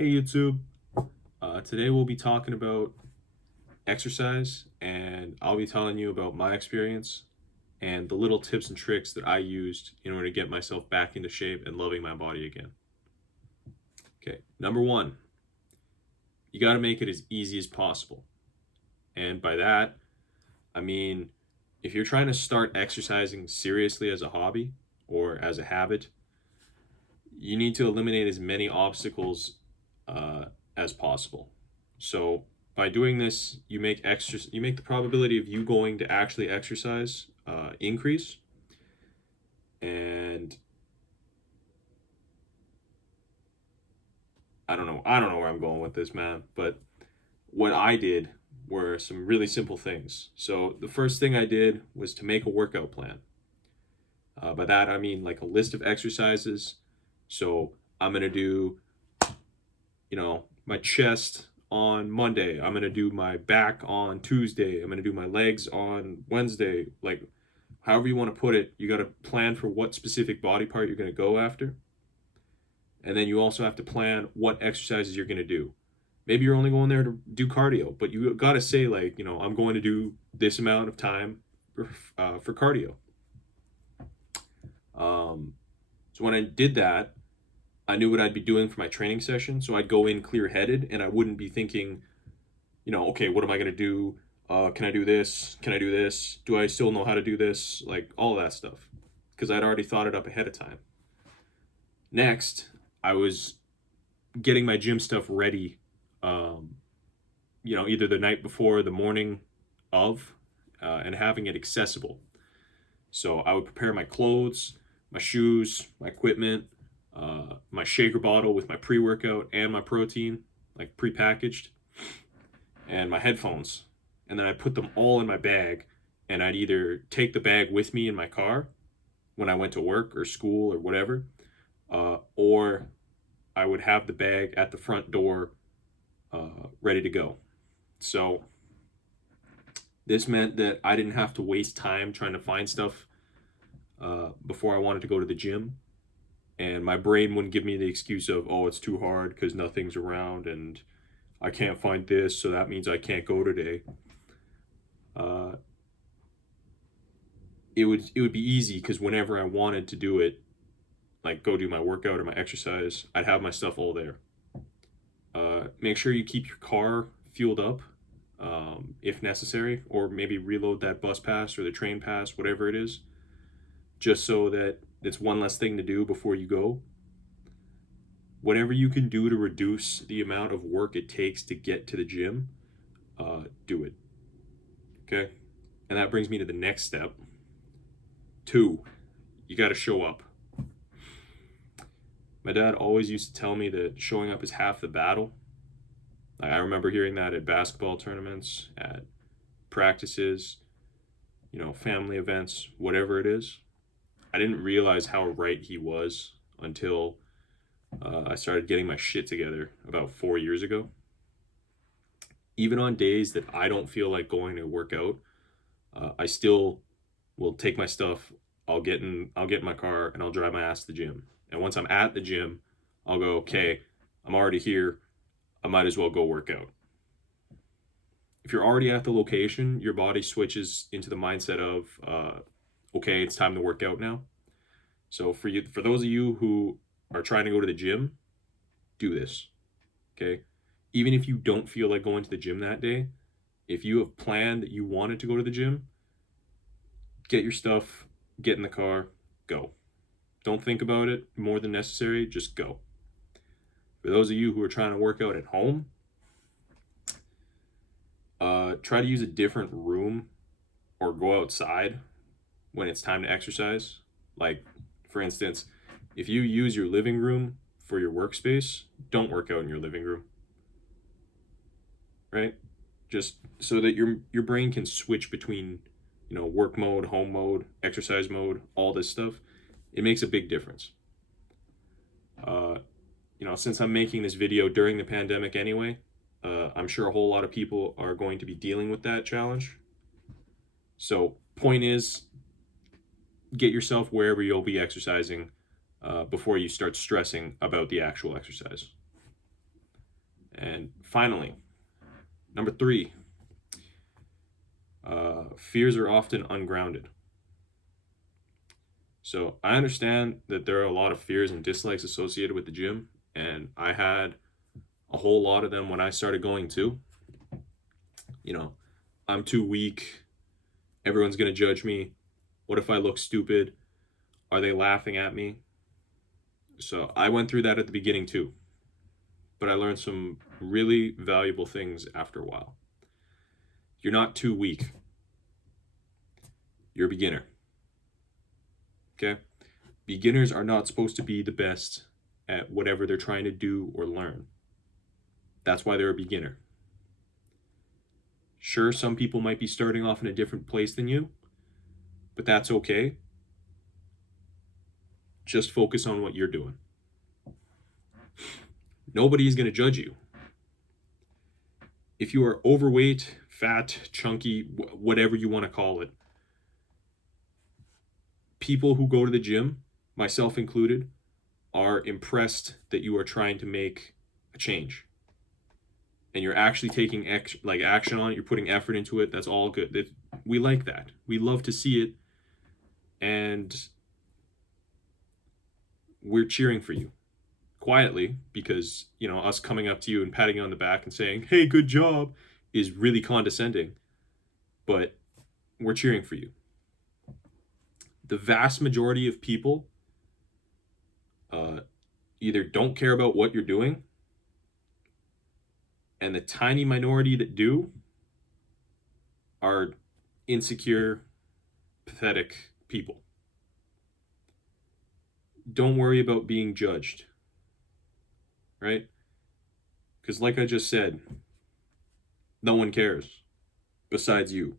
Hey YouTube, today we'll be talking about exercise, and I'll be telling you about my experience and the little tips and tricks that I used in order to get myself back into shape and loving my body again. Okay, number one, you got to make it as easy as possible. And by that, I mean, if you're trying to start exercising seriously as a hobby or as a habit, you need to eliminate as many obstacles uh, as possible. So by doing this, you make the probability of you going to actually exercise increase. And I don't know where I'm going with this, man. But what I did were some really simple things. So the first thing I did was to make a workout plan. By that I mean like a list of exercises. So I'm gonna do, my chest on Monday. I'm gonna do my back on Tuesday. I'm gonna do my legs on Wednesday. Like, however you want to put it, you got to plan for what specific body part you're going to go after. And then you also have to plan what exercises you're going to do. Maybe you're only going there to do cardio, but you got to say, like, I'm going to do this amount of time for cardio. So when I did that, I knew what I'd be doing for my training session. So I'd go in clear headed and I wouldn't be thinking, okay, what am I going to do? Can I do this? Can I do this? Do I still know how to do this? Like, all of that stuff. Because I'd already thought it up ahead of time. Next, I was getting my gym stuff ready, either the night before or the morning of, and having it accessible. So I would prepare my clothes, my shoes, my equipment, my shaker bottle with my pre-workout and my protein, like pre-packaged, and my headphones. And then I put them all in my bag, and I'd either take the bag with me in my car when I went to work or school or whatever, or I would have the bag at the front door ready to go. So this meant that I didn't have to waste time trying to find stuff before I wanted to go to the gym. And my brain wouldn't give me the excuse of, oh, it's too hard because nothing's around and I can't find this, so that means I can't go today. It would be easy because whenever I wanted to do it, like go do my workout or my exercise, I'd have my stuff all there. Make sure you keep your car fueled up if necessary, or maybe reload that bus pass or the train pass, whatever it is, just so that it's one less thing to do before you go. Whatever you can do to reduce the amount of work it takes to get to the gym, do it. Okay? And that brings me to the next step. 2, you got to show up. My dad always used to tell me that showing up is half the battle. I remember hearing that at basketball tournaments, at practices, family events, whatever it is. I didn't realize how right he was until I started getting my shit together about 4 years ago. Even on days that I don't feel like going to work out, I still will take my stuff. I'll get in my car and I'll drive my ass to the gym. And once I'm at the gym, I'll go, okay, I'm already here. I might as well go work out. If you're already at the location, your body switches into the mindset of, okay, it's time to work out now. So for those of you who are trying to go to the gym, do this. Okay? Even if you don't feel like going to the gym that day, if you have planned that you wanted to go to the gym, get your stuff, get in the car, go. Don't think about it more than necessary, just go. For those of you who are trying to work out at home, try to use a different room or go outside when it's time to exercise. Like, for instance, if you use your living room for your workspace, don't work out in your living room. Right? Just so that your brain can switch between, work mode, home mode, exercise mode, all this stuff. It makes a big difference. Since I'm making this video during the pandemic anyway, I'm sure a whole lot of people are going to be dealing with that challenge. So, point is, get yourself wherever you'll be exercising before you start stressing about the actual exercise. And finally, number 3, fears are often ungrounded. So I understand that there are a lot of fears and dislikes associated with the gym, and I had a whole lot of them when I started going too. You know, I'm too weak. Everyone's going to judge me. What if I look stupid? Are they laughing at me? So I went through that at the beginning too. But I learned some really valuable things after a while. You're not too weak. You're a beginner. Okay? Beginners are not supposed to be the best at whatever they're trying to do or learn. That's why they're a beginner. Sure, some people might be starting off in a different place than you, but that's okay. Just focus on what you're doing. Nobody's going to judge you. If you are overweight, fat, chunky, whatever you want to call it, people who go to the gym, myself included, are impressed that you are trying to make a change. And you're actually taking action on it, you're putting effort into it. That's all good. We like that. We love to see it. And we're cheering for you quietly, because, you know, us coming up to you and patting you on the back and saying, "Hey, good job," is really condescending. But we're cheering for you. The vast majority of people either don't care about what you're doing, and the tiny minority that do are insecure, pathetic people. Don't worry about being judged, right? Because like I just said, no one cares besides you.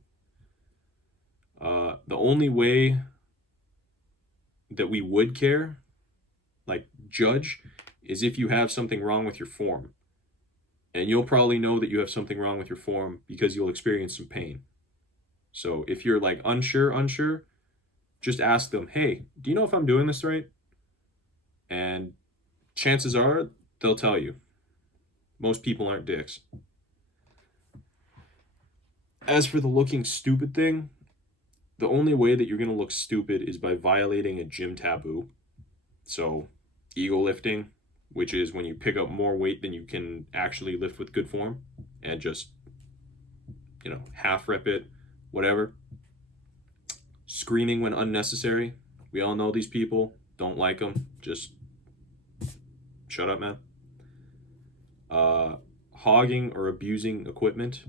The only way that we would care, like judge, is if you have something wrong with your form. And you'll probably know that you have something wrong with your form because you'll experience some pain. So if you're like unsure, just ask them, "Hey, do you know if I'm doing this right?" And chances are they'll tell you. Most people aren't dicks. As for the looking stupid thing, the only way that you're going to look stupid is by violating a gym taboo. So, ego lifting, which is when you pick up more weight than you can actually lift with good form, and just, half rep it, whatever. Screaming when unnecessary. We all know these people. Don't like them. Just shut up, man. Hogging or abusing equipment.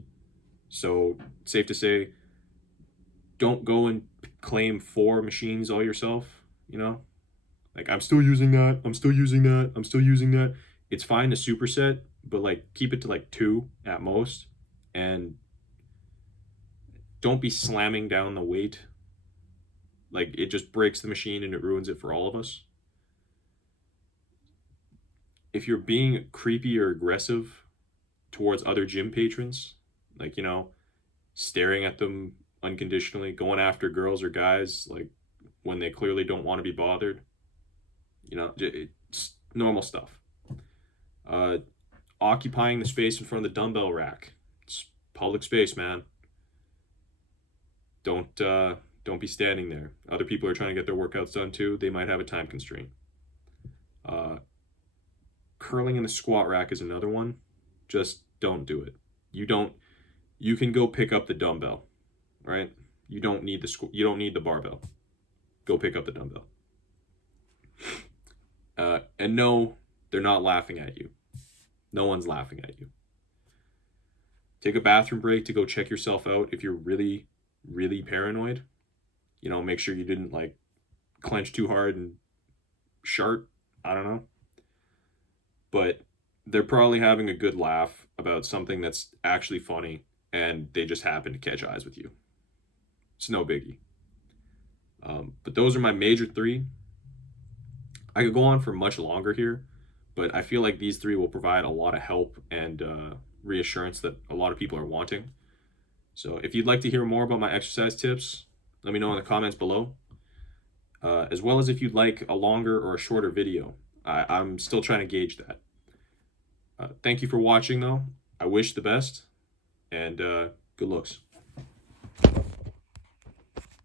So, safe to say, don't go and claim 4 machines all yourself, Like, I'm still using that. It's fine to superset, but, keep it to, 2 at most. And don't be slamming down the weight. It just breaks the machine and it ruins it for all of us. If you're being creepy or aggressive towards other gym patrons, staring at them unconditionally, going after girls or guys, when they clearly don't want to be bothered, it's normal stuff. Occupying the space in front of the dumbbell rack. It's public space, man. Don't be standing there. Other people are trying to get their workouts done too. They might have a time constraint. Curling in the squat rack is another one. Just don't do it. You can go pick up the dumbbell, right? You don't need the barbell. Go pick up the dumbbell. And no, they're not laughing at you. No one's laughing at you. Take a bathroom break to go check yourself out if you're really, really paranoid. Make sure you didn't clench too hard and shart. I don't know. But they're probably having a good laugh about something that's actually funny, and they just happen to catch eyes with you. It's no biggie. But those are my major 3. I could go on for much longer here, but I feel like these 3 will provide a lot of help and reassurance that a lot of people are wanting. So if you'd like to hear more about my exercise tips, let me know in the comments below. As well as if you'd like a longer or a shorter video. I'm still trying to gauge that. Thank you for watching, though. I wish the best, and good looks.